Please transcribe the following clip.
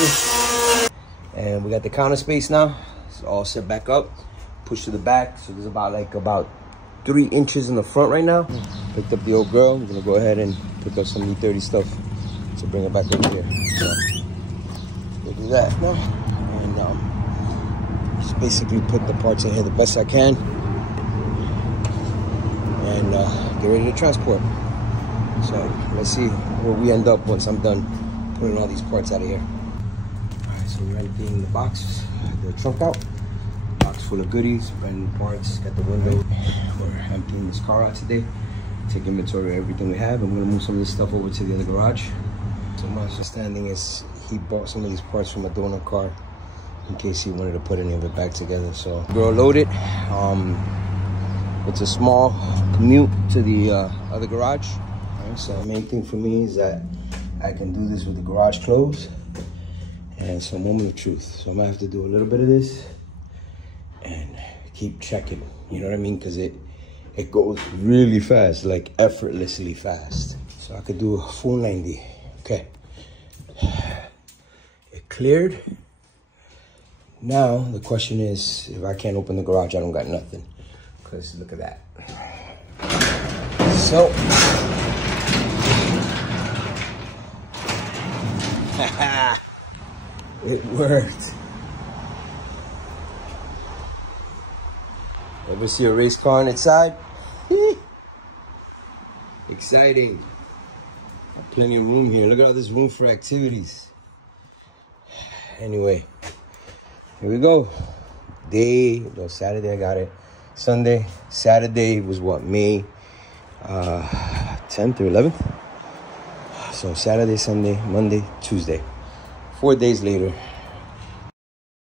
extra. And we got the counter space now. It's all set back up. Push to the back. So there's about 3 inches in the front right now. Picked up the old girl. I'm gonna go ahead and pick up some E30 stuff to bring it back over here. So we'll do that now. And just basically put the parts in here the best I can. And get ready to transport. So let's see where we end up once I'm done putting all these parts out of here. All right, so we're emptying the box, the trunk out. Box full of goodies, brand new parts, got the window. We're emptying this car out today. Take inventory of everything we have, and we're gonna move some of this stuff over to the other garage. So my understanding is he bought some of these parts from a donor car in case he wanted to put any of it back together. So girl loaded. It's a small commute to the other garage. Right, so the main thing for me is that I can do this with the garage closed. And so moment of truth. So I'm gonna have to do a little bit of this and keep checking, you know what I mean? Because it goes really fast, like effortlessly fast. So I could do a full 90. Okay. It cleared. Now the question is, if I can't open the garage, I don't got nothing. Because look at that. So it worked. Ever see a race car on its side? Exciting. Plenty of room here. Look at all this room for activities. Anyway, here we go. Saturday I got it. Sunday, Saturday was what, May 10th or 11th? So Saturday, Sunday, Monday, Tuesday. 4 days later,